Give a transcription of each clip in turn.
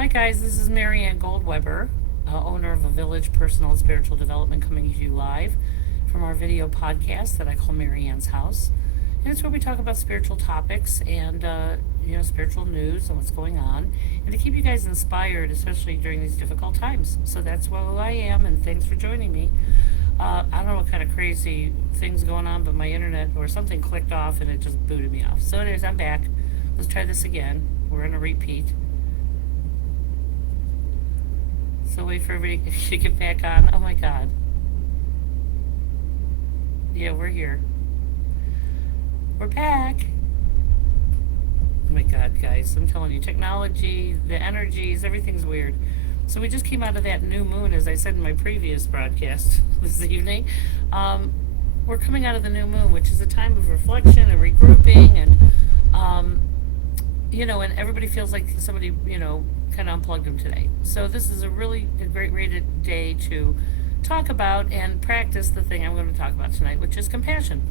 Hi, guys. This is Marianne Goldweber, owner of a Village Personal and Spiritual Development, coming to you live from our video podcast that I call Marianne's House. And it's where we talk about spiritual topics and, spiritual news and what's going on, and to keep you guys inspired, especially during these difficult times. So that's who I am, and thanks for joining me. I don't know what kind of crazy things going on, but my internet or something clicked off and it just booted me off. So anyways, I'm back. Let's try this again. We're in a repeat. So wait for everybody to get back on. Oh my God. Yeah, we're here. We're back. Oh my God, guys. I'm telling you, technology, the energies, everything's weird. So we just came out of that new moon, as I said in my previous broadcast this evening. We're coming out of the new moon, which is a time of reflection and regrouping, and and everybody feels like somebody, kind of unplugged them today. So this is a great rated day to talk about and practice the thing I'm going to talk about tonight, which is compassion.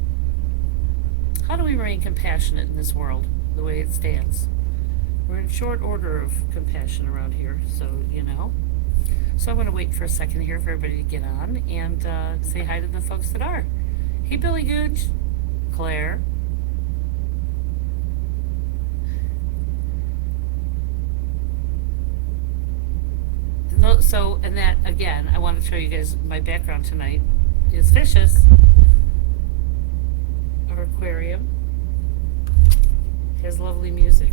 How do we remain compassionate in this world, the way it stands? We're in short order of compassion around here, so So I'm going to wait for a second here for everybody to get on and say hi to the folks that are. Hey, Billy Gooch, Claire. So, and that, again, I want to show you guys my background tonight is fishes. Our aquarium has lovely music.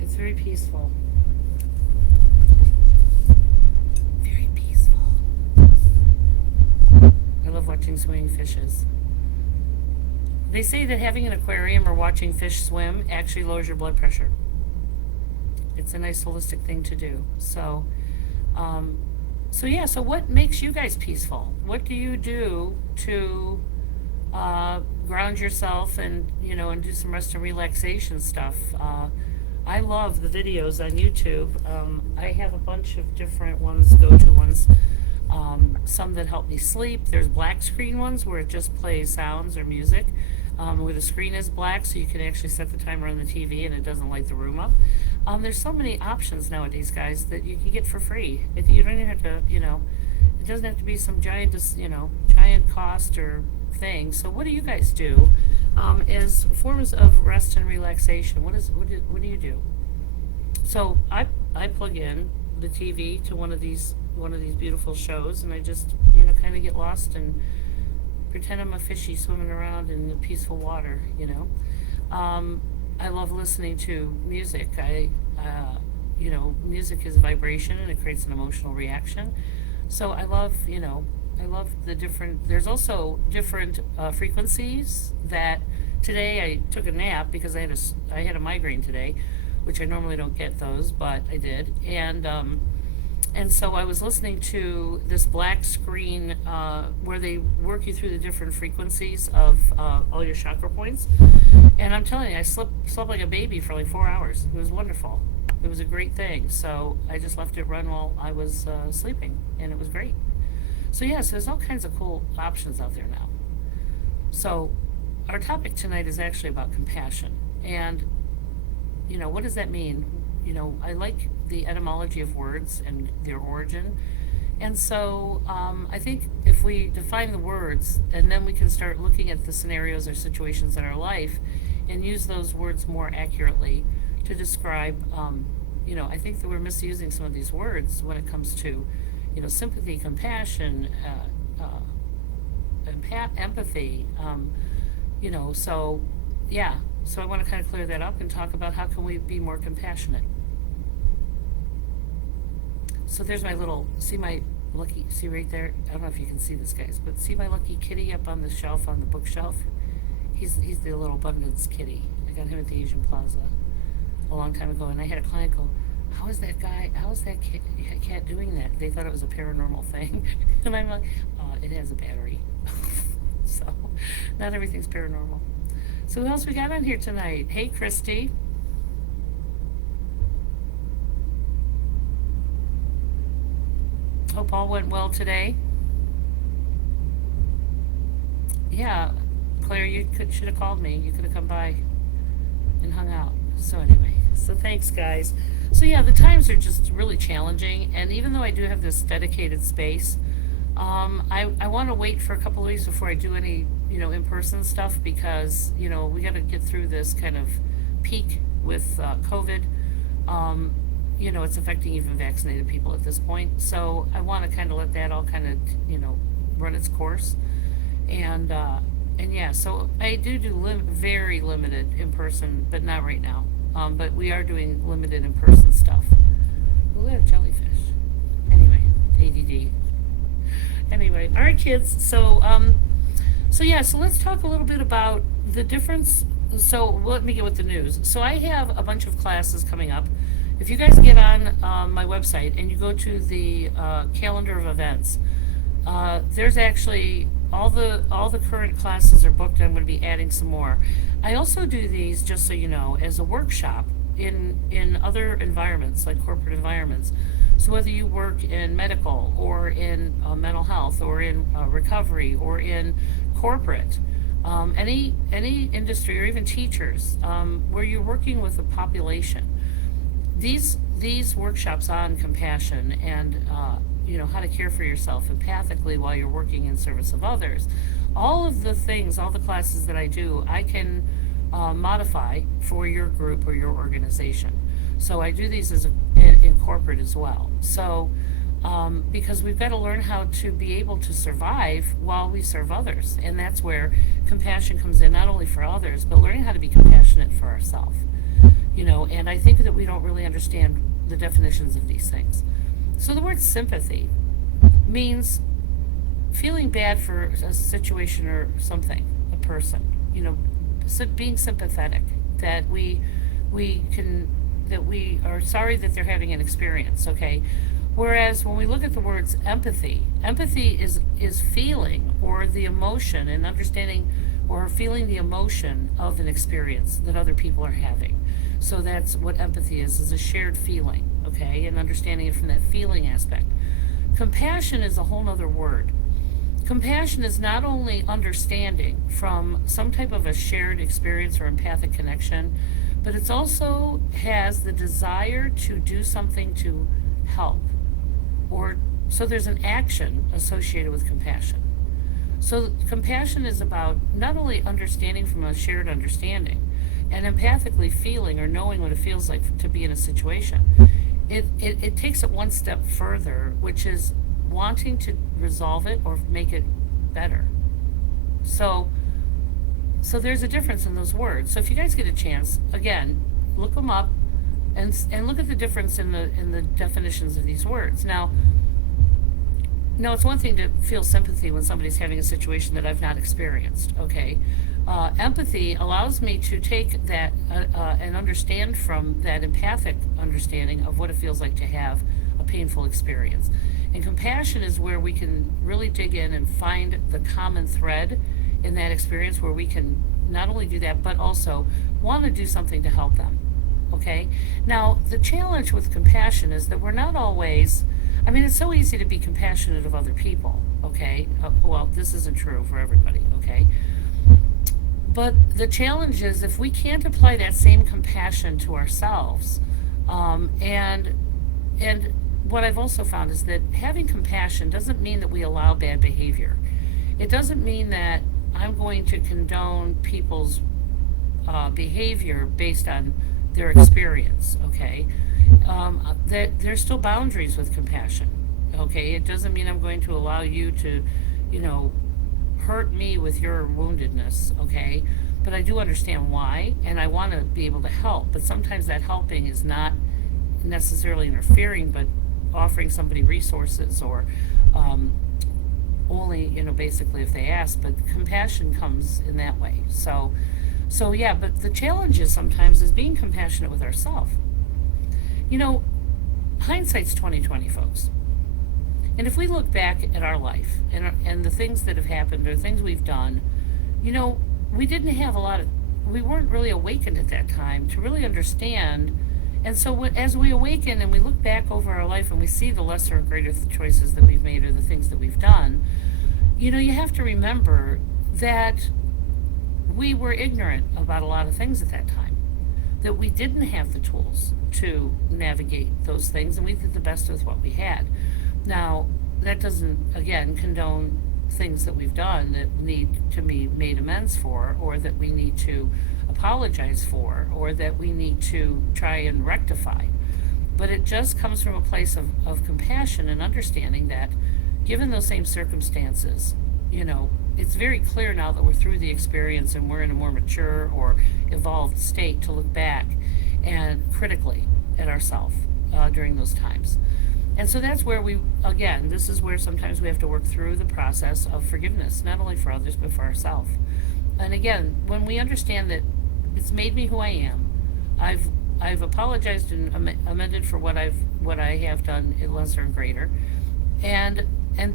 It's very peaceful. Very peaceful. I love watching swimming fishes. They say that having an aquarium or watching fish swim actually lowers your blood pressure. It's a nice holistic thing to do. So what makes you guys peaceful? What do you do to ground yourself and do some rest and relaxation stuff? I love the videos on YouTube. I have a bunch of different ones, go-to ones. Some that help me sleep. There's black screen ones where it just plays sounds or music, where the screen is black, so you can actually set the timer on the TV and it doesn't light the room up. There's so many options nowadays, guys, that you can get for free. You don't even have to, it doesn't have to be some giant cost or thing. So what do you guys do as forms of rest and relaxation? What do you do? So I plug in the TV to one of these beautiful shows, and I just kind of get lost and pretend I'm a fishy swimming around in the peaceful water. I love listening to music. Music is vibration and it creates an emotional reaction. So I love the different. There's also different frequencies that. Today I took a nap because I had a migraine today, which I normally don't get those, but I did, and so I was listening to this black screen where they work you through the different frequencies of all your chakra points. And I'm telling you, I slept like a baby for like 4 hours. It was wonderful. It was a great thing. So I just left it run while I was sleeping, and it was great. So yes, there's all kinds of cool options out there now. So our topic tonight is actually about compassion. And, what does that mean? I like the etymology of words and their origin. And so I think if we define the words, and then we can start looking at the scenarios or situations in our life and use those words more accurately to describe, I think that we're misusing some of these words when it comes to, sympathy, compassion, empathy, so I want to kind of clear that up and talk about how can we be more compassionate. So there's my little, see right there? I don't know if you can see this, guys, but see my lucky kitty up on the shelf, on the bookshelf? He's the little abundance kitty. I got him at the Asian Plaza a long time ago, and I had a client go, how is that cat doing that? They thought it was a paranormal thing. And I'm like, it has a battery. So not everything's paranormal. So who else we got on here tonight? Hey, Christy. Hope all went well today. Yeah, Claire, you should have called me. You could have come by and hung out. So anyway, so thanks guys. So yeah, the times are just really challenging, and even though I do have this dedicated space, I want to wait for a couple of weeks before I do any, in-person stuff because, we got to get through this kind of peak with COVID. Um, it's affecting even vaccinated people at this point. So I want to kind of let that all kind of, run its course. And yeah, so I do very limited in person, but not right now. But we are doing limited in person stuff. Look at that jellyfish. Anyway, ADD. Anyway, all right, kids. So yeah, so let's talk a little bit about the difference. So let me get with the news. So I have a bunch of classes coming up. If you guys get on my website and you go to the calendar of events, there's actually all the current classes are booked. I'm going to be adding some more. I also do these, just so you know, as a workshop in other environments, like corporate environments. So whether you work in medical or in mental health or in recovery or in corporate, any industry or even teachers, where you're working with a population, these workshops on compassion and how to care for yourself empathically while you're working in service of others, all of the things, all the classes that I do, I can modify for your group or your organization. So I do these in corporate as well. So because we've got to learn how to be able to survive while we serve others, and that's where compassion comes in, not only for others, but learning how to be compassionate for ourselves. And I think that we don't really understand the definitions of these things. So the word sympathy means feeling bad for a situation or something, a person, being sympathetic, that we are sorry that they're having an experience, okay? Whereas when we look at the words empathy is feeling or the emotion and understanding or feeling the emotion of an experience that other people are having. So that's what empathy is a shared feeling, okay, and understanding it from that feeling aspect. Compassion is a whole nother word. Compassion is not only understanding from some type of a shared experience or empathic connection, but it also has the desire to do something to help. So there's an action associated with compassion. So compassion is about not only understanding from a shared understanding and empathically feeling or knowing what it feels like to be in a situation. It takes it one step further, which is wanting to resolve it or make it better. So there's a difference in those words. So if you guys get a chance, again, look them up and look at the difference in the definitions of these words. Now, it's one thing to feel sympathy when somebody's having a situation that I've not experienced, okay? Empathy allows me to take that and understand from that empathic understanding of what it feels like to have a painful experience. And compassion is where we can really dig in and find the common thread in that experience, where we can not only do that, but also want to do something to help them, okay? Now, the challenge with compassion is that we're not always, it's so easy to be compassionate of other people, okay? Well, this isn't true for everybody, okay? But the challenge is if we can't apply that same compassion to ourselves, and what I've also found is that having compassion doesn't mean that we allow bad behavior. It doesn't mean that I'm going to condone people's behavior based on their experience, okay? That there's still boundaries with compassion, okay? It doesn't mean I'm going to allow you to, hurt me with your woundedness, okay? But I do understand why, and I want to be able to help. But sometimes that helping is not necessarily interfering, but offering somebody resources or only, basically if they ask. But compassion comes in that way. So yeah, but the challenge is sometimes is being compassionate with ourselves. Hindsight's 20/20, folks. And if we look back at our life and the things that have happened or things we've done, we didn't have we weren't really awakened at that time to really understand. And so as we awaken and we look back over our life and we see the lesser and greater choices that we've made or the things that we've done, you have to remember that we were ignorant about a lot of things at that time, that we didn't have the tools to navigate those things, and we did the best with what we had. Now, that doesn't, again, condone things that we've done that need to be made amends for, or that we need to apologize for, or that we need to try and rectify. But it just comes from a place of compassion and understanding that, given those same circumstances, it's very clear now that we're through the experience and we're in a more mature or evolved state to look back and critically at ourselves during those times. And so that's where again, this is where sometimes we have to work through the process of forgiveness, not only for others, but for ourselves. And again, when we understand that it's made me who I am, I've apologized and amended for what I have done in lesser and greater, and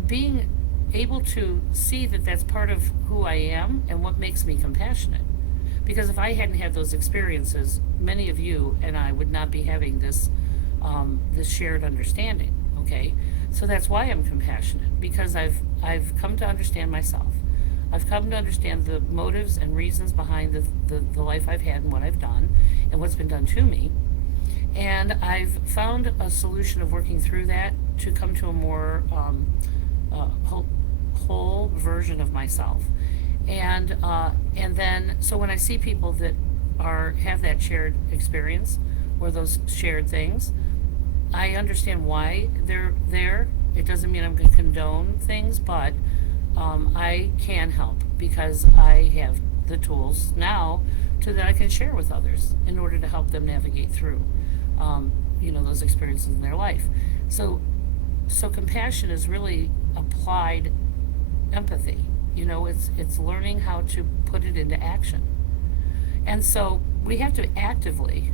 being able to see that that's part of who I am and what makes me compassionate. Because if I hadn't had those experiences, many of you and I would not be having this shared understanding. Okay, so that's why I'm compassionate, because I've come to understand myself. I've come to understand the motives and reasons behind the life I've had and what I've done and what's been done to me. And I've found a solution of working through that to come to a more whole version of myself. And then, so when I see people that have that shared experience or those shared things, I understand why they're there. It doesn't mean I'm going to condone things, but I can help because I have the tools now that I can share with others in order to help them navigate through, those experiences in their life. So compassion is really applied empathy. It's learning how to put it into action. And so we have to actively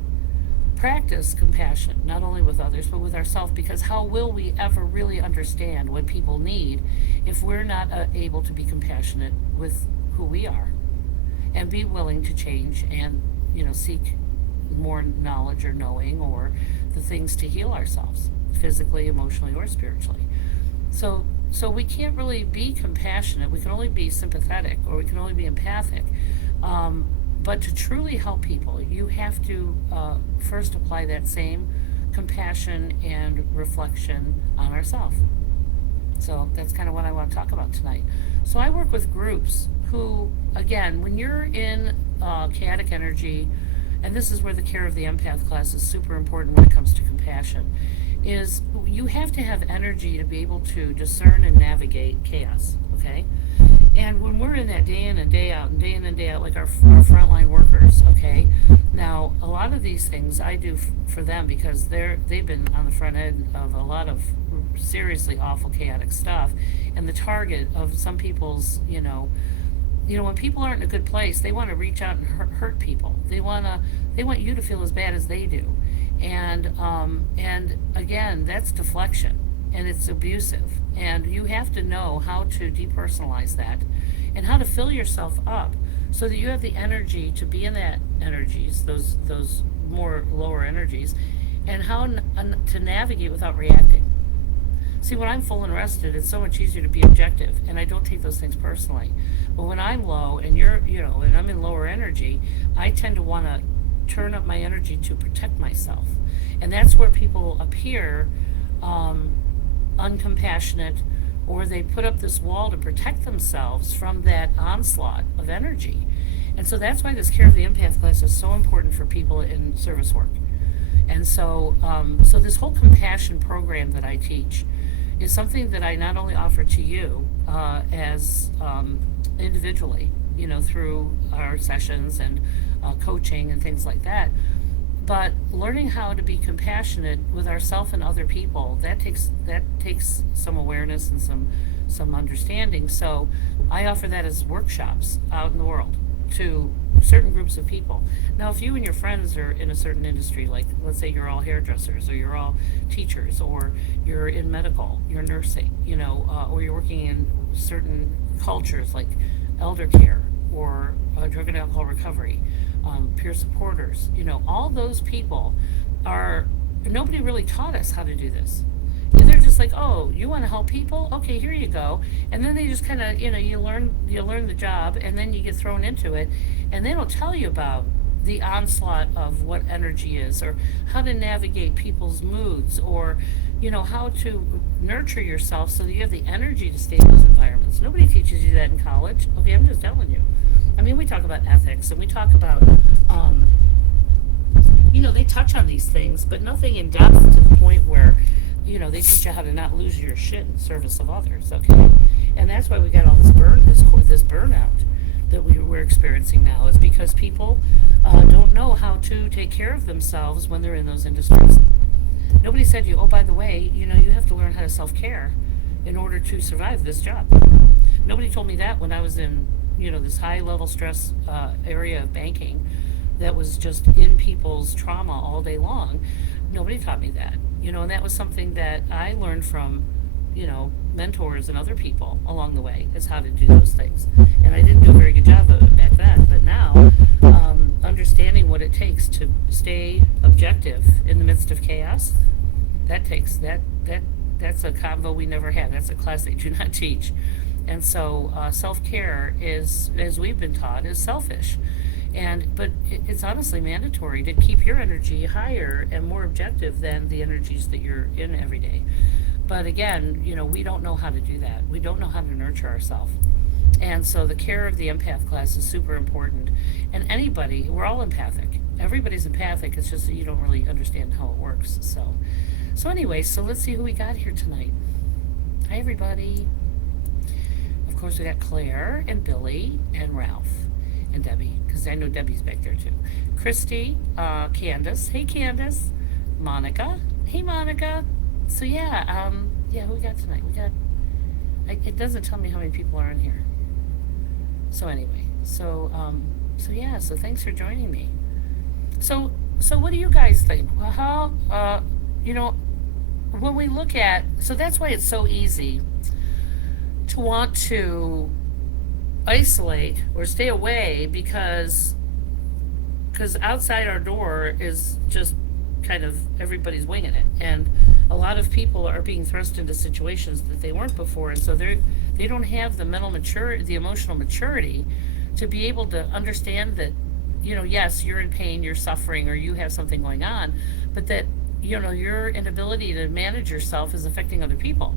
practice compassion, not only with others, but with ourselves, because how will we ever really understand what people need if we're not able to be compassionate with who we are and be willing to change and, seek more knowledge or knowing or the things to heal ourselves physically, emotionally, or spiritually. So we can't really be compassionate. We can only be sympathetic, or we can only be empathic. But to truly help people, you have to first apply that same compassion and reflection on ourselves. So that's kind of what I want to talk about tonight. So I work with groups who, again, when you're in chaotic energy, and this is where the Care of the Empath class is super important when it comes to compassion, is you have to have energy to be able to discern and navigate chaos, okay? And when we're in that day in and day out, like our frontline workers, okay? Now, a lot of these things I do for them because they've been on the front end of a lot of seriously awful, chaotic stuff, and the target of some people's, when people aren't in a good place, they want to reach out and hurt people. They want you to feel as bad as they do, and again, that's deflection, and it's abusive. And you have to know how to depersonalize that and how to fill yourself up so that you have the energy to be in that energies, those more lower energies, and how to navigate without reacting. See, when I'm full and rested, it's so much easier to be objective, and I don't take those things personally. But when I'm low and and I'm in lower energy, I tend to want to turn up my energy to protect myself. And that's where people appear uncompassionate, or they put up this wall to protect themselves from that onslaught of energy. And so that's why this Care of the Empath class is so important for people in service work. And so this whole compassion program that I teach is something that I not only offer to you as individually, through our sessions and coaching and things like that, but learning how to be compassionate with ourselves and other people, that takes some awareness and some understanding. So I offer that as workshops out in the world to certain groups of people. Now, if you and your friends are in a certain industry, like let's say you're all hairdressers, or you're all teachers, or you're in medical, you're nursing, or you're working in certain cultures like elder care or drug and alcohol recovery, peer supporters, all those people nobody really taught us how to do this. They're just just like, oh, you want to help people? Okay, here you go. And then they just kind of, you learn the job, and then you get thrown into it, and they don't tell you about the onslaught of what energy is, or how to navigate people's moods, or how to nurture yourself so that you have the energy to stay in those environments. Nobody teaches you that in college. Okay, I'm just telling you. I mean, we talk about ethics, and we talk about they touch on these things, but nothing in depth to the point where they teach you how to not lose your shit in service of others. Okay, and that's why we got all this burnout that we're experiencing now, is because people don't know how to take care of themselves when they're in those industries. Nobody said to you, oh, by the way, you have to learn how to self-care in order to survive this job. Nobody told me that when I was in this high level stress area of banking that was just in people's trauma all day long. Nobody taught me that, and that was something that I learned from, mentors and other people along the way, is how to do those things. And I didn't do a very good job of it back then, but now, understanding what it takes to stay objective in the midst of chaos, that's a convo we never had. That's a class they do not teach. And so self-care is, as we've been taught, is selfish. But it's honestly mandatory to keep your energy higher and more objective than the energies that you're in every day. But again, we don't know how to do that. We don't know how to nurture ourselves. And so the care of the empath class is super important. And we're all empathic. Everybody's empathic. It's just that you don't really understand how it works. So anyway, let's see who we got here tonight. Hi, everybody. Of course, we got Claire and Billy and Ralph and Debbie, because I know Debbie's back there too. Christy, Candace. Hey, Candace. Monica. Hey, Monica. So who we got tonight? It doesn't tell me how many people are in here. So anyway, so thanks for joining me. So what do you guys think? Well, how, when we look at, so that's why it's so easy to want to isolate or stay away, because outside our door is just kind of everybody's winging it, and a lot of people are being thrust into situations that they weren't before, and so they don't have the the emotional maturity to be able to understand that yes, you're in pain, you're suffering, or you have something going on, but that your inability to manage yourself is affecting other people.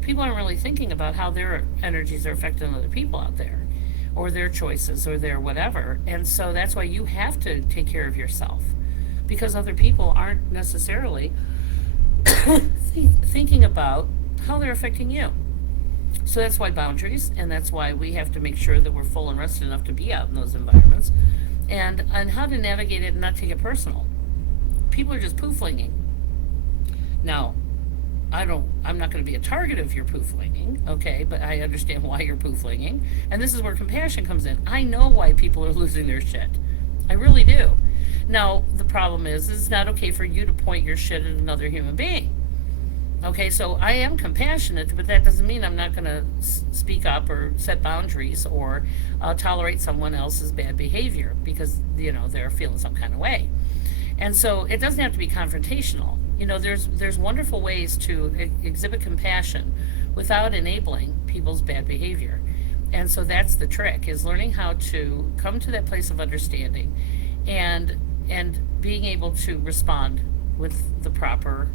People aren't really thinking about how their energies are affecting other people out there, or their choices, or their whatever. And so that's why you have to take care of yourself, because other people aren't necessarily thinking about how they're affecting you. So that's why boundaries, and that's why we have to make sure that we're full and rested enough to be out in those environments, and how to navigate it and not take it personal. People are just poo-flinging. Now, I'm not going to be a target of your poo-flinging, okay, but I understand why you're poo-flinging, and this is where compassion comes in. I know why people are losing their shit. I really do. Now, the problem is it's not okay for you to point your shit at another human being. Okay, so I am compassionate, but that doesn't mean I'm not going to speak up or set boundaries, or tolerate someone else's bad behavior because, they're feeling some kind of way. And so it doesn't have to be confrontational. There's wonderful ways to exhibit compassion without enabling people's bad behavior. And so that's the trick, is learning how to come to that place of understanding and being able to respond with the proper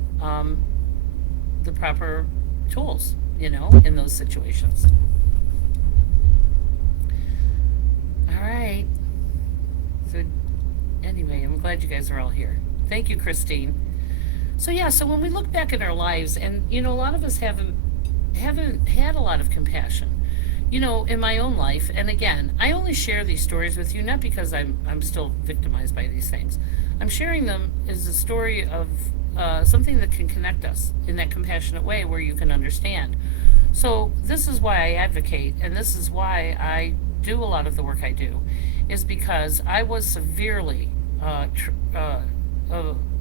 tools, in those situations. All right. So anyway, I'm glad you guys are all here. Thank you, Christine. So when we look back at our lives, and a lot of us haven't had a lot of compassion, in my own life. And again, I only share these stories with you not because I'm still victimized by these things. I'm sharing them as a story of something that can connect us in that compassionate way where you can understand. So this is why I advocate, and this is why I do a lot of the work I do, is because I was severely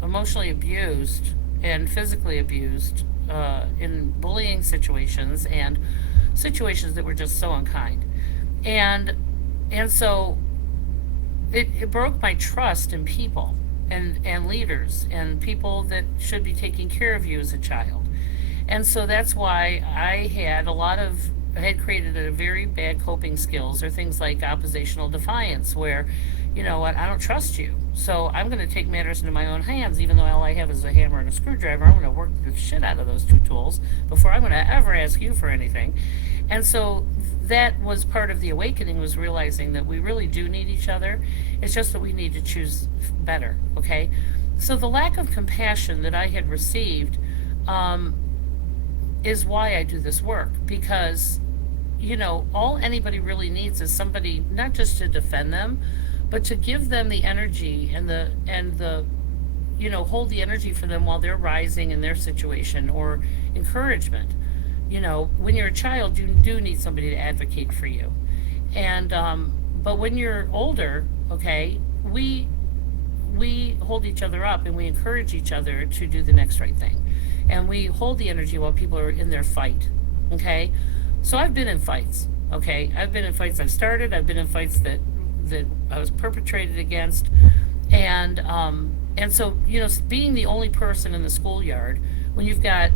emotionally abused and physically abused in bullying situations and situations that were just so unkind. And so it broke my trust in people and leaders and people that should be taking care of you as a child. And so that's why I had created a very bad coping skills, or things like oppositional defiance, where, you know what, I don't trust you. So I'm going to take matters into my own hands, even though all I have is a hammer and a screwdriver. I'm going to work the shit out of those two tools before I'm going to ever ask you for anything. And so that was part of the awakening, was realizing that we really do need each other. It's just that we need to choose better, okay? So the lack of compassion that I had received, um, is why I do this work, because, you know, all anybody really needs is somebody not just to defend them, but to give them the energy and the you know, hold the energy for them while they're rising in their situation, or encouragement. You know, when you're a child, you do need somebody to advocate for you. And but when you're older, okay, we hold each other up, and we encourage each other to do the next right thing. And we hold the energy while people are in their fight. Okay? So I've been in fights. Okay? I've been in fights I've started, I've been in fights that I was perpetrated against. And so, you know, being the only person in the schoolyard, when you've got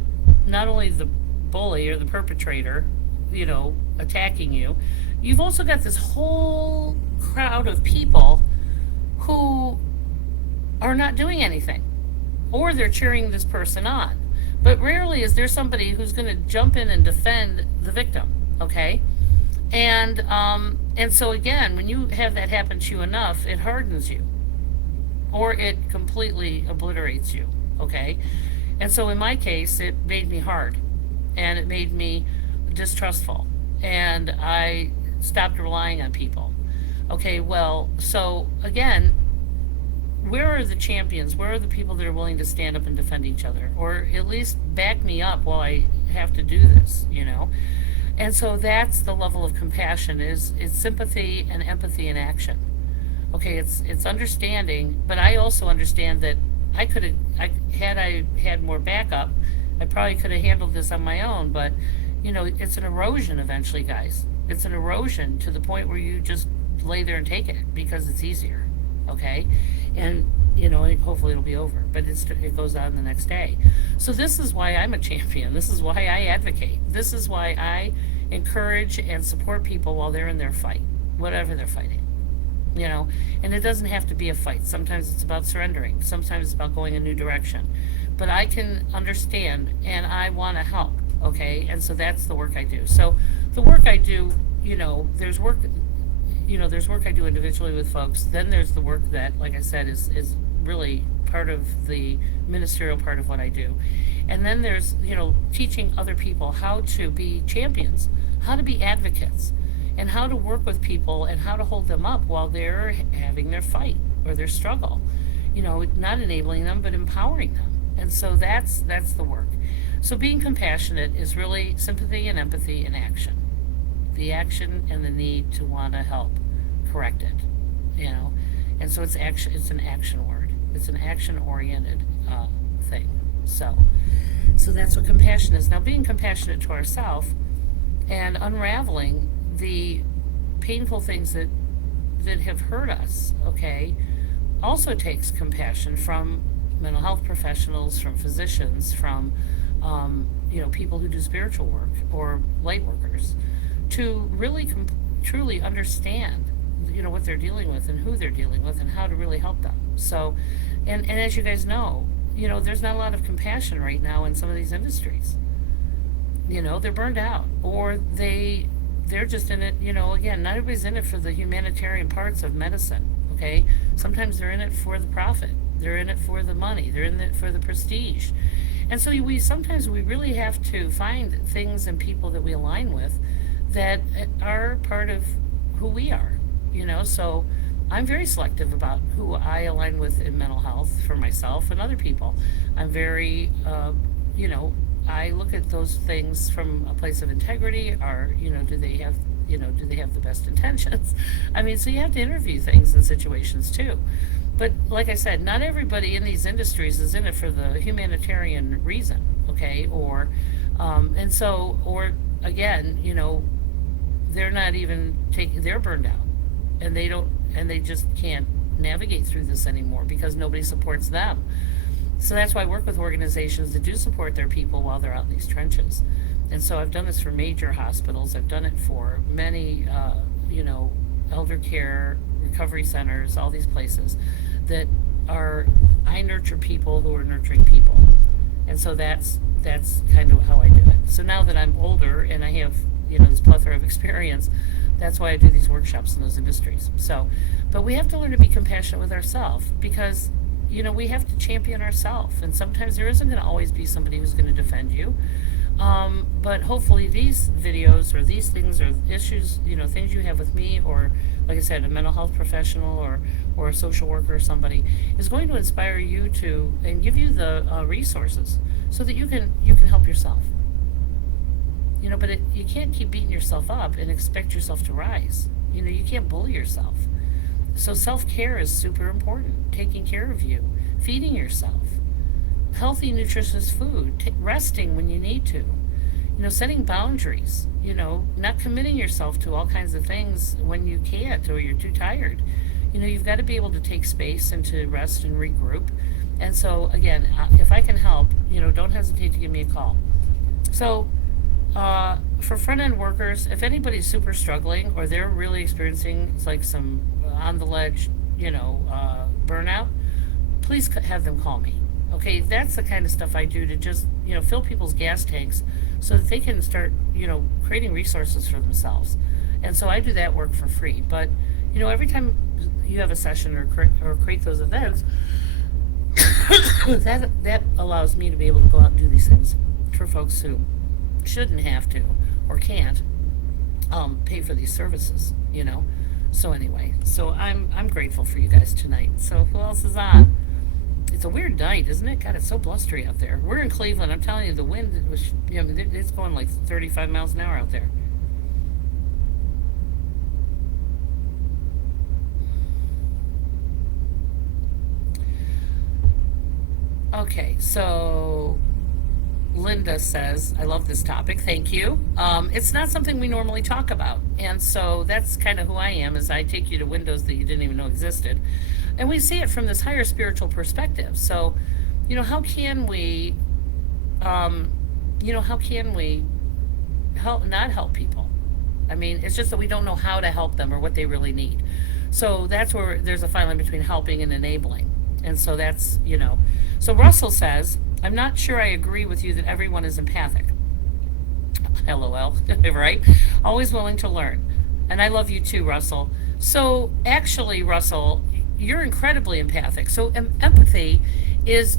not only the bully or the perpetrator, you know, attacking you, you've also got this whole crowd of people who are not doing anything, or they're cheering this person on. But rarely is there somebody who's going to jump in and defend the victim, okay? And so again, when you have that happen to you enough, it hardens you, or it completely obliterates you, okay? And so in my case, it made me hard, and it made me distrustful, and I stopped relying on people. Okay, well, so again, where are the champions? Where are the people that are willing to stand up and defend each other, or at least back me up while I have to do this, you know? And so that's the level of compassion, is it's sympathy and empathy in action. Okay, it's understanding, but I also understand that I had more backup, I probably could have handled this on my own. But you know, it's an erosion eventually, guys. It's an erosion to the point where you just lay there and take it because it's easier. Okay, and you know, hopefully it'll be over, but it goes on the next day. So this is why I'm a champion. This is why I advocate. This is why I encourage and support people while they're in their fight, whatever they're fighting. You know, and it doesn't have to be a fight. Sometimes it's about surrendering. Sometimes it's about going a new direction. But I can understand, and I want to help. Okay, and so that's the work I do. So the work I do, you know, there's work I do individually with folks. Then there's the work that, like I said, is really part of the ministerial part of what I do. And then there's, you know, teaching other people how to be champions, how to be advocates, and how to work with people and how to hold them up while they're having their fight or their struggle. You know, not enabling them, but empowering them. And so that's the work. So being compassionate is really sympathy and empathy in action. The action and the need to want to help correct it, you know. And so it's action. It's an action word. It's an action-oriented thing. So that's what compassion is. Now, being compassionate to ourselves and unraveling the painful things that have hurt us, okay, also takes compassion from mental health professionals, from physicians, from you know, people who do spiritual work, or light workers, to really truly understand, you know, what they're dealing with and who they're dealing with and how to really help them. So, and as you guys know, you know, there's not a lot of compassion right now in some of these industries. You know, they're burned out, or they're just in it, you know, again, not everybody's in it for the humanitarian parts of medicine, okay? Sometimes they're in it for the profit. They're in it for the money. They're in it for the prestige. And so sometimes we really have to find things and people that we align with that are part of who we are, you know? So I'm very selective about who I align with in mental health for myself and other people. I'm very, you know, I look at those things from a place of integrity, or, you know, do they have the best intentions? I mean, so you have to interview things and situations too. But like I said, not everybody in these industries is in it for the humanitarian reason, okay? Or, or again, you know, they're not even they're burned out, and they just can't navigate through this anymore because nobody supports them. So that's why I work with organizations that do support their people while they're out in these trenches. And so I've done this for major hospitals. I've done it for many, elder care, recovery centers, all these places that are, I nurture people who are nurturing people. And so that's kind of how I do it. So now that I'm older and I have, this plethora of experience, that's why I do these workshops in those industries. So, but we have to learn to be compassionate with ourselves because, we have to champion ourselves. And sometimes there isn't going to always be somebody who's going to defend you. But hopefully these videos or these things or issues, things you have with me or, like I said, a mental health professional or a social worker or somebody is going to inspire you to and give you the resources so that you can help yourself. But you can't keep beating yourself up and expect yourself to rise. You can't bully yourself. So self-care is super important. Taking care of you, feeding yourself, healthy, nutritious food, resting when you need to, setting boundaries, not committing yourself to all kinds of things when you can't or you're too tired. You've got to be able to take space and to rest and regroup. And so, again, if I can help, don't hesitate to give me a call. So, for front-end workers, if anybody's super struggling or they're really experiencing like some on the ledge, burnout, please have them call me. Okay, that's the kind of stuff I do to just, fill people's gas tanks so that they can start, creating resources for themselves. And so I do that work for free. But, every time you have a session or create those events, that allows me to be able to go out and do these things for folks who shouldn't have to or can't pay for these services, So anyway, so I'm grateful for you guys tonight. So who else is on? It's a weird night, isn't it? God, it's so blustery out there. We're in Cleveland. I'm telling you, the wind was, it's going like 35 miles an hour out there. Okay, so Linda says, I love this topic. Thank you. It's not something we normally talk about. And so that's kind of who I am, is I take you to windows that you didn't even know existed. And we see it from this higher spiritual perspective. So, how can we, not help people? I mean, it's just that we don't know how to help them or what they really need. So that's where there's a fine line between helping and enabling. And so that's, So Russell says, I'm not sure I agree with you that everyone is empathic. LOL, right? Always willing to learn. And I love you too, Russell. So actually, Russell, you're incredibly empathic. So empathy is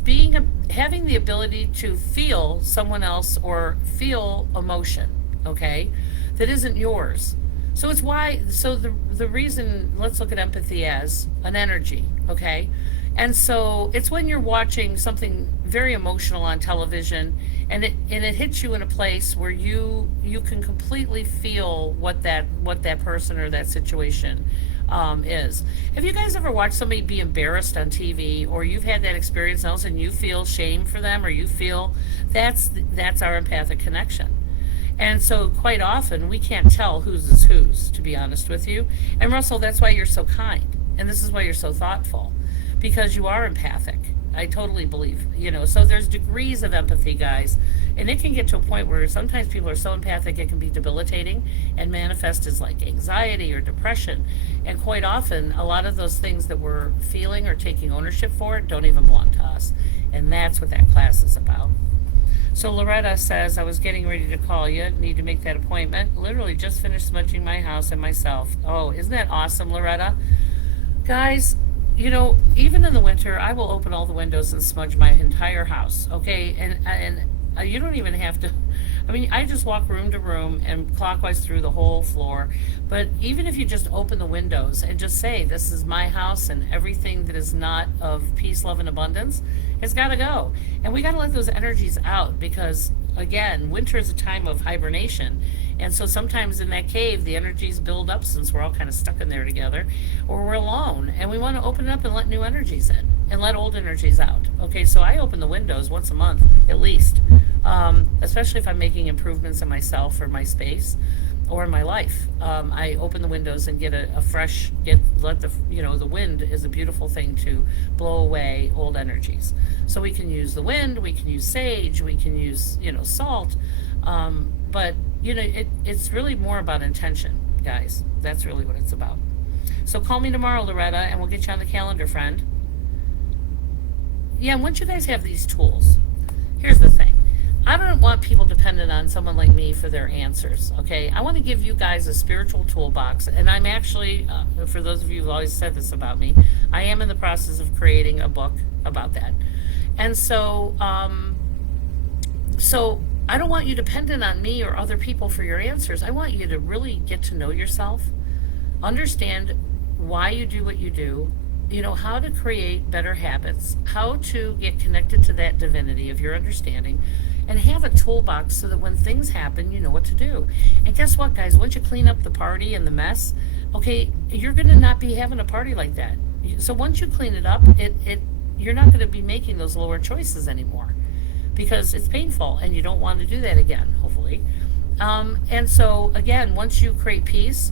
having the ability to feel someone else or feel emotion, okay, that isn't yours. So it's why, so the reason, let's look at empathy as an energy, okay? And so it's when you're watching something very emotional on television and it hits you in a place where you can completely feel what that person or that situation is. Have you guys ever watched somebody be embarrassed on TV, or you've had that experience else and you feel shame for them, or you feel that's our empathic connection? And so quite often we can't tell whose is whose, to be honest with you. And Russell, that's why you're so kind. And this is why you're so thoughtful, because you are empathic. I totally believe, so there's degrees of empathy, guys. And it can get to a point where sometimes people are so empathic it can be debilitating and manifest as like anxiety or depression. And quite often, a lot of those things that we're feeling or taking ownership for don't even belong to us. And that's what that class is about. So Loretta says, I was getting ready to call you. Need to make that appointment. Literally just finished smudging my house and myself. Oh, isn't that awesome, Loretta? Guys, even in the winter, I will open all the windows and smudge my entire house, okay? And you don't even have to, I just walk room to room and clockwise through the whole floor. But even if you just open the windows and just say, this is my house, and everything that is not of peace, love, and abundance has got to go. And we got to let those energies out because, again, winter is a time of hibernation. And so sometimes in that cave, the energies build up since we're all kind of stuck in there together, or we're alone. And we want to open it up and let new energies in and let old energies out. Okay, so I open the windows once a month, at least, especially if I'm making improvements in myself or my space, or in my life. I open the windows and get a fresh, let the, the wind is a beautiful thing to blow away old energies. So we can use the wind, we can use sage, we can use, salt. But, it's really more about intention, guys. That's really what it's about. So call me tomorrow, Loretta, and we'll get you on the calendar, friend. Yeah, and once you guys have these tools, here's the thing. I don't want people dependent on someone like me for their answers, okay? I want to give you guys a spiritual toolbox, and I'm actually, for those of you who've always said this about me, I am in the process of creating a book about that. And so I don't want you dependent on me or other people for your answers. I want you to really get to know yourself, understand why you do what you do, how to create better habits, how to get connected to that divinity of your understanding, and have a toolbox so that when things happen, you know what to do. And guess what, guys? Once you clean up the party and the mess, okay, you're going to not be having a party like that. So once you clean it up, you're not going to be making those lower choices anymore because it's painful and you don't want to do that again, hopefully. And so, again, once you create peace,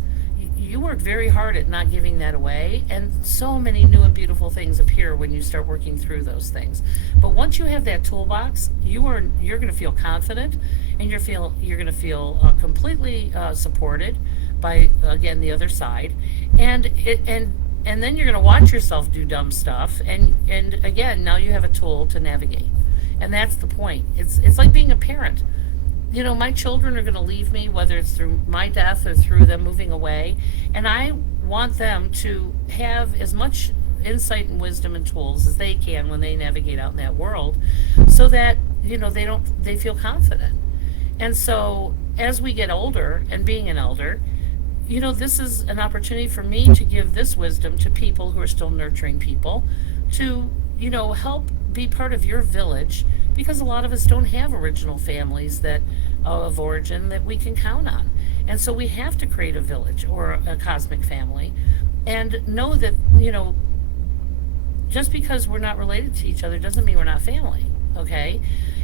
you work very hard at not giving that away, and so many new and beautiful things appear when you start working through those things. But once you have that toolbox, you're going to feel confident, and you're going to feel completely supported by, again, the other side, and then you're going to watch yourself do dumb stuff, and again, now you have a tool to navigate, and that's the point. It's like being a parent. My children are going to leave me, whether it's through my death or through them moving away. And I want them to have as much insight and wisdom and tools as they can when they navigate out in that world so that, they feel confident. And so as we get older, and being an elder, this is an opportunity for me to give this wisdom to people who are still nurturing people to, help be part of your village, because a lot of us don't have original families that of origin that we can count on. And so we have to create a village or a cosmic family and know that, just because we're not related to each other doesn't mean we're not family, okay?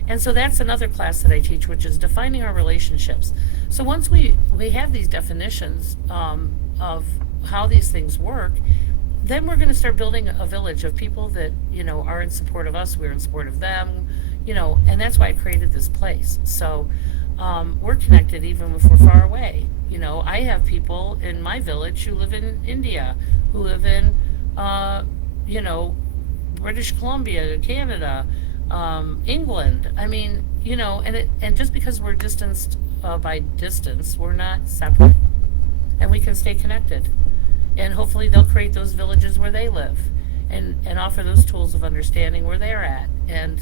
And so that's another class that I teach, which is defining our relationships. So once we have these definitions of how these things work, then we're going to start building a village of people that, are in support of us, we're in support of them, and that's why I created this place. So we're connected even if we're far away. I have people in my village who live in India, who live in, British Columbia, Canada, England. I mean, and just because we're distanced by distance, we're not separate, and we can stay connected. And hopefully they'll create those villages where they live and offer those tools of understanding where they're at. And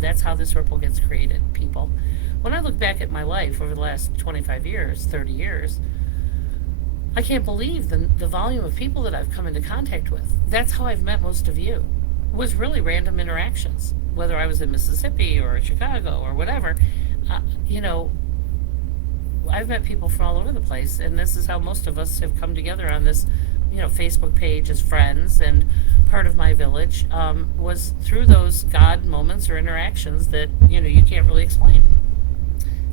that's how this ripple gets created, people. When I look back at my life over the last 25 years, 30 years, I can't believe the volume of people that I've come into contact with. That's how I've met most of you, was really random interactions, whether I was in Mississippi or Chicago or whatever. I've met people from all over the place, and this is how most of us have come together on this, Facebook page as friends. And part of my village was through those God moments or interactions that, you can't really explain.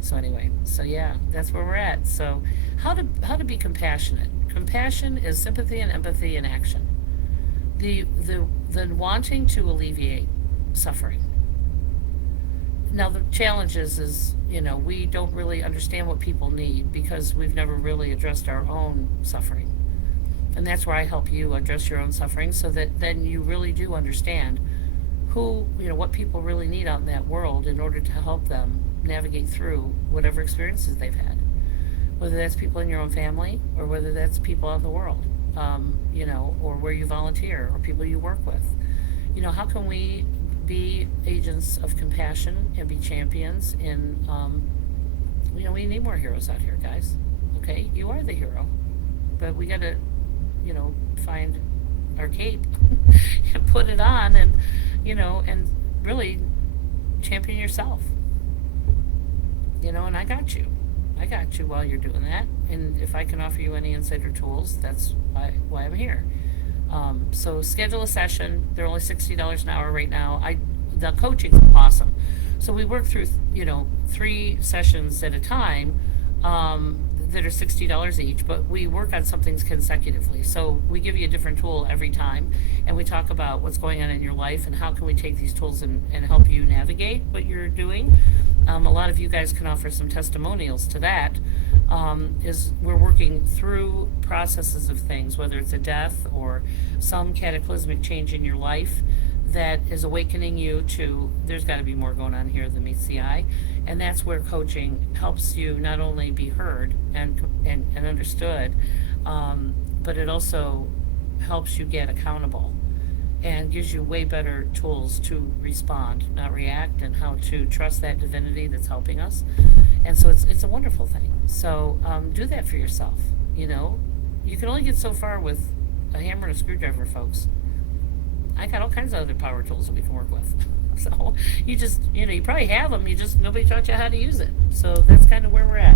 So anyway, yeah, that's where we're at. So how to be compassionate. Compassion is sympathy and empathy in action. The wanting to alleviate suffering. Now the challenge is, we don't really understand what people need because we've never really addressed our own suffering. And that's where I help you address your own suffering so that then you really do understand what people really need out in that world in order to help them navigate through whatever experiences they've had. Whether that's people in your own family or whether that's people out in the world, or where you volunteer or people you work with. How can we be agents of compassion and be champions in, we need more heroes out here, guys. Okay? You are the hero. But we got to, find our cape and put it on and, and really champion yourself. And I got you. I got you while you're doing that. And if I can offer you any insider tools, that's why I'm here. So schedule a session. They're only $60 an hour right now. The coaching's awesome. So we work through, 3 sessions at a time. that are $60 each, but we work on some things consecutively. So we give you a different tool every time, and we talk about what's going on in your life and how can we take these tools and help you navigate what you're doing. A lot of you guys can offer some testimonials to that. Is we're working through processes of things, whether it's a death or some cataclysmic change in your life that is awakening you to there's got to be more going on here than meets the eye. And that's where coaching helps you not only be heard and understood, but it also helps you get accountable and gives you way better tools to respond, not react, and how to trust that divinity that's helping us. And so it's a wonderful thing. So do that for yourself. You know, you can only get so far with a hammer and a screwdriver, folks. I got all kinds of other power tools that we can work with. So you just, you probably have them. You just nobody taught you how to use it. So that's kind of where we're at.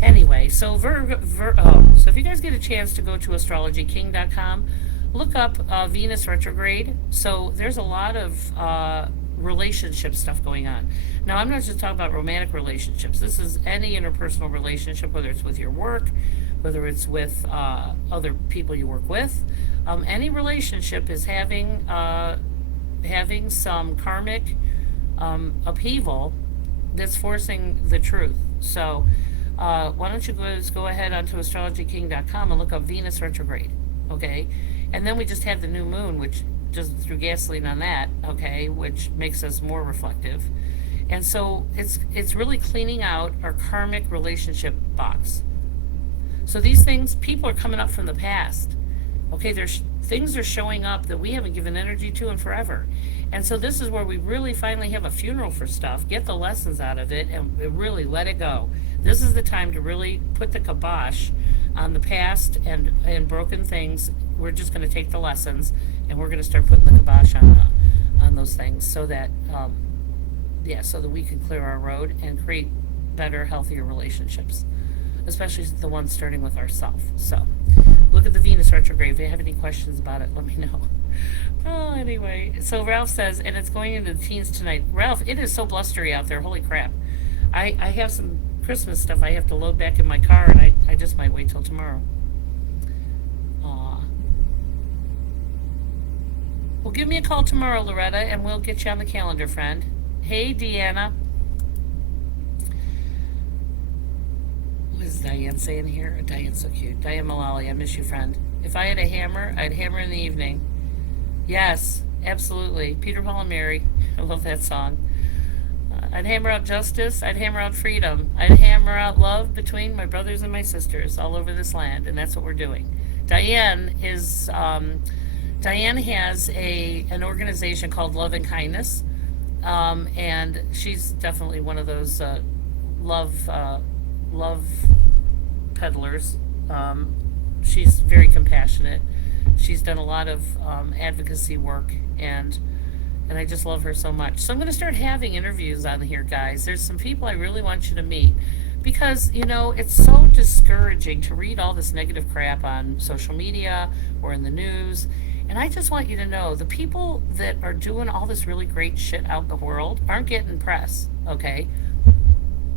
Anyway, so so if you guys get a chance to go to astrologyking.com, look up Venus retrograde. So there's a lot of relationship stuff going on. Now, I'm not just talking about romantic relationships. This is any interpersonal relationship, whether it's with your work, whether it's with other people you work with. Any relationship is having some karmic upheaval that's forcing the truth. So why don't you guys go ahead onto astrologyking.com and look up Venus retrograde, okay? And then we just have the new moon, which just threw gasoline on that, okay, which makes us more reflective. And so it's really cleaning out our karmic relationship box. So these things, people are coming up from the past. Okay, there's things are showing up that we haven't given energy to in forever. And so this is where we really finally have a funeral for stuff, get the lessons out of it, and really let it go. This is the time to really put the kibosh on the past and broken things. We're just going to take the lessons, and we're going to start putting the kibosh on those things so that, so that we can clear our road and create better, healthier relationships, especially the ones starting with ourselves. So look at the Venus retrograde. If you have any questions about it, let me know. Oh, anyway. So Ralph says, and it's going into the teens tonight. Ralph, it is so blustery out there. Holy crap. I have some Christmas stuff I have to load back in my car, and I just might wait till tomorrow. Aw. Well, give me a call tomorrow, Loretta, and we'll get you on the calendar, friend. Hey, Deanna. What is Diane saying here? Diane's so cute. Diane Mullally, I miss you, friend. If I had a hammer, I'd hammer in the evening. Yes, absolutely. Peter, Paul, and Mary. I love that song. I'd hammer out justice. I'd hammer out freedom. I'd hammer out love between my brothers and my sisters all over this land, and that's what we're doing. Diane has an organization called Love and Kindness, and she's definitely one of those love peddlers. She's very compassionate. She's done a lot of advocacy work, and I just love her so much. So I'm going to start having interviews on here, guys. There's some people I really want you to meet because, it's so discouraging to read all this negative crap on social media or in the news. And I just want you to know the people that are doing all this really great shit out in the world aren't getting press, okay?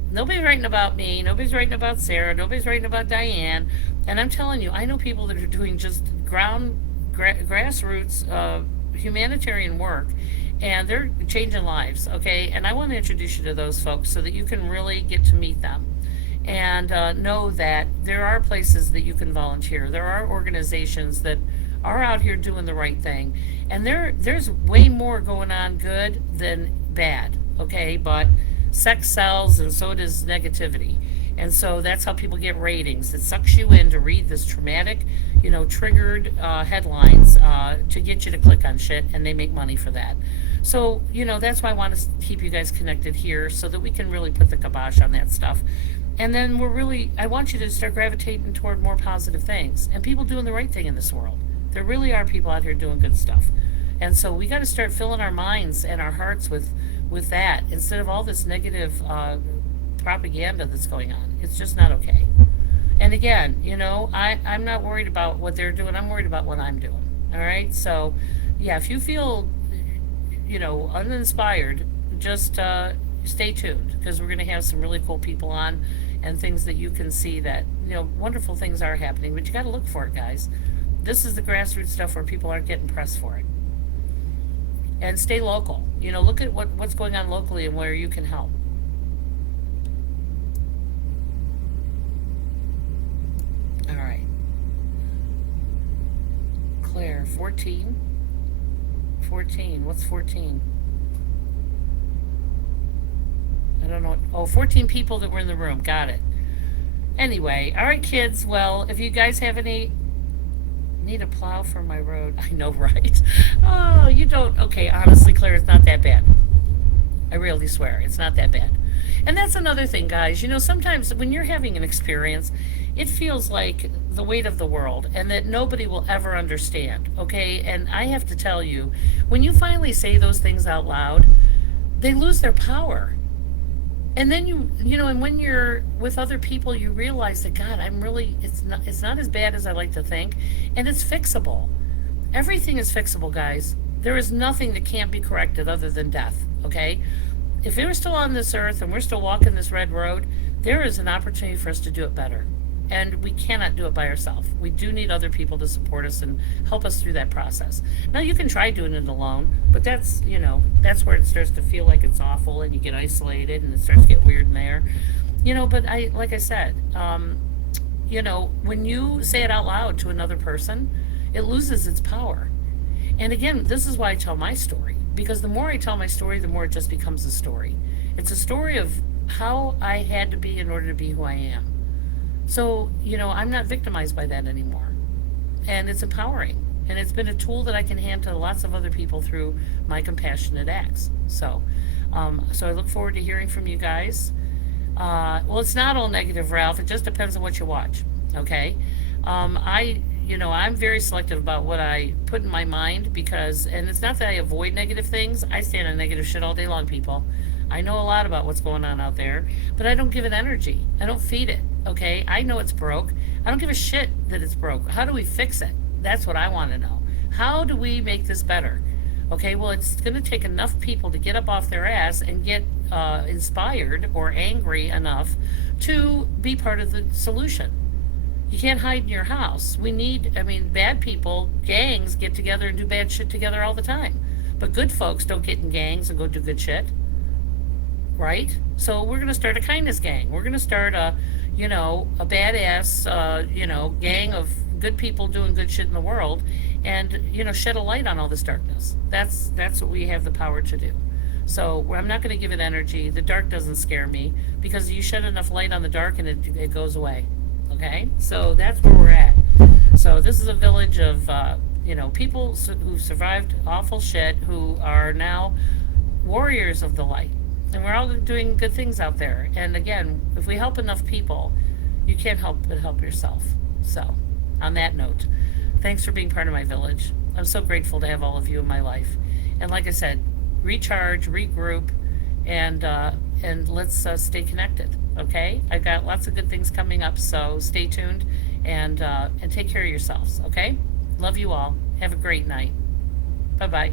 Nobody's writing about me. Nobody's writing about Sarah. Nobody's writing about Diane. And I'm telling you, I know people that are doing just grassroots humanitarian work, and they're changing lives, okay? And I want to introduce you to those folks so that you can really get to meet them and know that there are places that you can volunteer. There are organizations that are out here doing the right thing. And there's way more going on good than bad, okay? But sex sells, and so does negativity. And so that's how people get ratings. It sucks you in to read this traumatic, triggered headlines to get you to click on shit, and they make money for that. So, that's why I want to keep you guys connected here so that we can really put the kibosh on that stuff. And then I want you to start gravitating toward more positive things and people doing the right thing in this world. There really are people out here doing good stuff. And so we got to start filling our minds and our hearts with that instead of all this negative propaganda that's going on. It's just not okay. And again, I'm not worried about what they're doing. I'm worried about what I'm doing. All right? So, yeah, if you feel, uninspired, just stay tuned because we're going to have some really cool people on, and things that you can see that, wonderful things are happening, but you got to look for it, guys. This is the grassroots stuff where people aren't getting pressed for it. And stay local. Look at what's going on locally and where you can help. All right. Claire, 14. 14. What's 14? I don't know. Oh, 14 people that were in the room. Got it. Anyway, all right, kids. Well, if you guys have any. Need a plow for my road. I know, right? Oh, you don't. Okay, honestly, Claire, it's not that bad. I really swear, it's not that bad. And that's another thing, guys. Sometimes when you're having an experience, it feels like the weight of the world and that nobody will ever understand, okay? And I have to tell you, when you finally say those things out loud, they lose their power. And then and when you're with other people, you realize that, God, it's not as bad as I like to think, and it's fixable. Everything is fixable, guys. There is nothing that can't be corrected other than death, okay? If we're still on this earth and we're still walking this red road, there is an opportunity for us to do it better. And we cannot do it by ourselves. We do need other people to support us and help us through that process. Now, you can try doing it alone, but that's where it starts to feel like it's awful and you get isolated and it starts to get weird in there. But like I said, when you say it out loud to another person, it loses its power. And again, this is why I tell my story, because the more I tell my story, the more it just becomes a story. It's a story of how I had to be in order to be who I am. So, I'm not victimized by that anymore. And it's empowering. And it's been a tool that I can hand to lots of other people through my compassionate acts. So I look forward to hearing from you guys. Well, it's not all negative, Ralph. It just depends on what you watch. Okay? I'm very selective about what I put in my mind and it's not that I avoid negative things. I stand on negative shit all day long, people. I know a lot about what's going on out there, but I don't give it energy. I don't feed it, okay? I know it's broke. I don't give a shit that it's broke. How do we fix it? That's what I want to know. How do we make this better? Okay, well, it's going to take enough people to get up off their ass and get inspired or angry enough to be part of the solution. You can't hide in your house. Bad people, gangs get together and do bad shit together all the time. But good folks don't get in gangs and go do good shit. Right? So we're going to start a kindness gang. We're going to start a badass, gang of good people doing good shit in the world and, shed a light on all this darkness. That's what we have the power to do. So I'm not going to give it energy. The dark doesn't scare me because you shed enough light on the dark and it goes away. Okay? So that's where we're at. So this is a village of, people who survived awful shit who are now warriors of the light. And we're all doing good things out there. And again, if we help enough people, you can't help but help yourself. So, on that note, thanks for being part of my village. I'm so grateful to have all of you in my life. And like I said, recharge, regroup, and let's stay connected. Okay? I've got lots of good things coming up, so stay tuned and take care of yourselves. Okay? Love you all. Have a great night. Bye-bye.